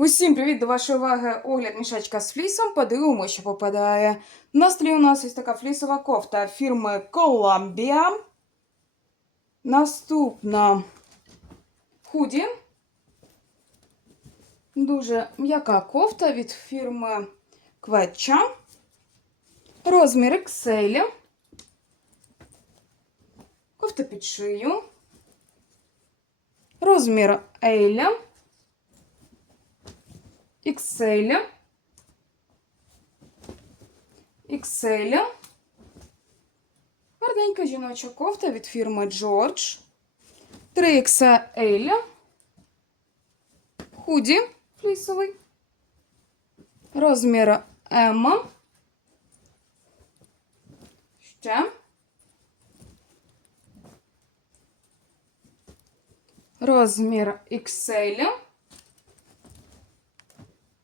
Усім привіт до вашої уваги огляд мішечка з флісом. Подивимося, що попадає. На столі у нас ось така флісова кофта фірми Columbia. Наступна худі. Дуже м'яка кофта від фірми Кветча. Розмір XL. Кофта під шию. Розмір Ейля. XL. XL. Гарненька жіноча кофта від фірми George. 3XL. Худі флісовий. Розмір М. Ще. Розмір XL.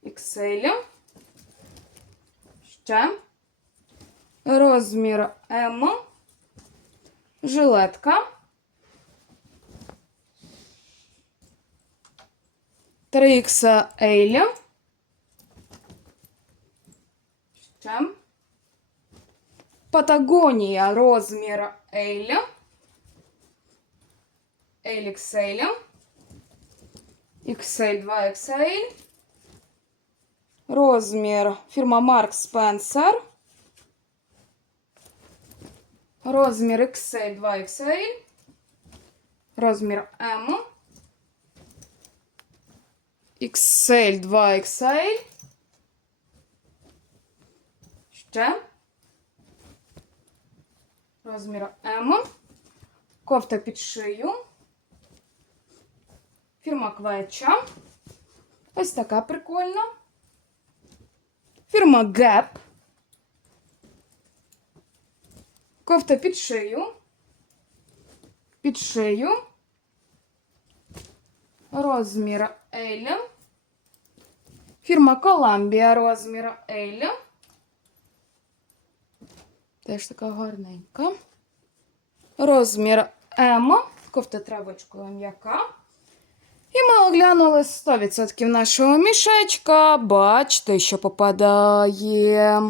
XL. Ще. Розмір М. Жилетка. 3XL. Ще. Патагонія розмір L. LXL. XL 2XL. Розмір фірма Марк Спенсер. Розмір XL 2XL. Розмір M. XL 2XL. Ще. Розмір М. Кофта під шию. Фірма Квеча. Ось така прикольна. Фірма Gap. Кофта під шию. Під шию. Розмір L. Фірма Columbia розмір L. Теж така гарненька. Розмір М. Кофта травочкою м'яка. І ми оглянули 100% нашого мішечка. Бачите, що попадає.